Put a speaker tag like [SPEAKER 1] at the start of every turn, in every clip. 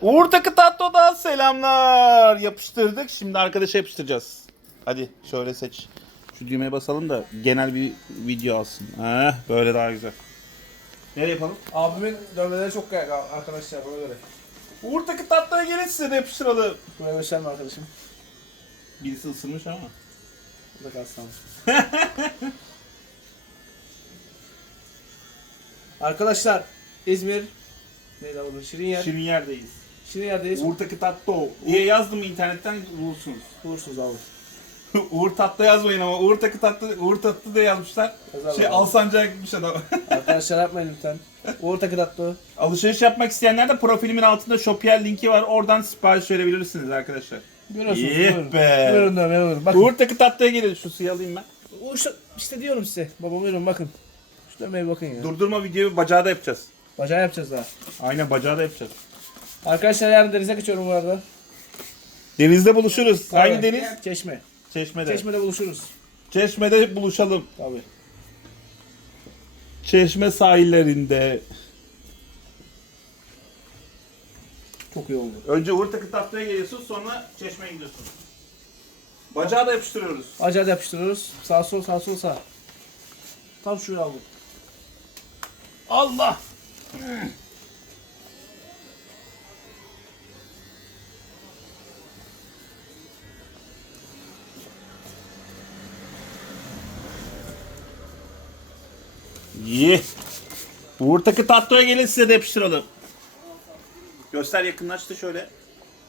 [SPEAKER 1] Uğur Takı Tatlı'dan selamlar. Yapıştırdık. Şimdi arkadaşa yapıştıracağız. Hadi şöyle seç. Şu düğmeye basalım da genel bir video alsın. Heh, böyle daha güzel. Nereye yapalım?
[SPEAKER 2] Abimin dövmeleri çok kayık arkadaşlar buna göre.
[SPEAKER 1] Uğur Takı Tatlı'ya gelin size de yapıştıralım.
[SPEAKER 2] Buraya gösterme arkadaşım.
[SPEAKER 1] Birisi ısırmış ama.
[SPEAKER 2] Burada kalsın abi. Arkadaşlar İzmir neydi abi? Şirin yer.
[SPEAKER 1] Şirin yerdeyiz.
[SPEAKER 2] Şirin yerdeyiz.
[SPEAKER 1] Uğur Takı Tatlı diye yazdım internetten bulursunuz.
[SPEAKER 2] Bulursunuz abi.
[SPEAKER 1] Uğur Tatlı yazmayın ama Uğur Takı Tatlı, Uğur Tatlı diye yazmışlar.
[SPEAKER 2] Yazarlar
[SPEAKER 1] Şey
[SPEAKER 2] abi.
[SPEAKER 1] Alsancak'a gitmiş adam.
[SPEAKER 2] Arkadaşlar yapmayın lütfen. Uğur Takı Tatlı.
[SPEAKER 1] Alışveriş yapmak isteyenler de profilimin altında Shopier linki var. Oradan sipariş verebilirsiniz arkadaşlar.
[SPEAKER 2] Görüyorsunuz. Buyurun.
[SPEAKER 1] be.
[SPEAKER 2] Buyurun dövme buyurun. Bakın.
[SPEAKER 1] Uğur Takı Tatlı'ya gelin. Şu suyu alayım ben.
[SPEAKER 2] Uğur işte diyorum size. Baba buyurun bakın. Şu dövmeye bir bakın ya.
[SPEAKER 1] Durdurma videoyu bacağı da yapacağız.
[SPEAKER 2] Bacağı yapacağız daha.
[SPEAKER 1] Aynen bacağı da yapacağız.
[SPEAKER 2] Arkadaşlar yarın denize kaçıyorum bu arada.
[SPEAKER 1] Denizde buluşuruz. Hangi
[SPEAKER 2] Tabii.
[SPEAKER 1] deniz?
[SPEAKER 2] Çeşme.
[SPEAKER 1] Çeşme'de.
[SPEAKER 2] Çeşme'de buluşuruz.
[SPEAKER 1] Çeşme'de buluşalım.
[SPEAKER 2] Tabii.
[SPEAKER 1] Çeşme sahillerinde.
[SPEAKER 2] Çok iyi oldu.
[SPEAKER 1] Önce Uğur Takı Tatlı'ya geliyorsun sonra Çeşme'ye gidiyorsun. Bacağı da yapıştırıyoruz.
[SPEAKER 2] Da yapıştırıyoruz. Sağ sol sağ sol sağ. Tam şuraya aldım.
[SPEAKER 1] Allah! İyi. Uğur Takı Tatlı'ya gelin size de yapıştıralım. Göster yakınlaştı şöyle.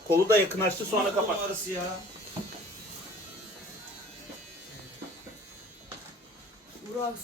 [SPEAKER 1] Kolu da yakınlaştı sonra kapat.
[SPEAKER 2] Arası ya. Burak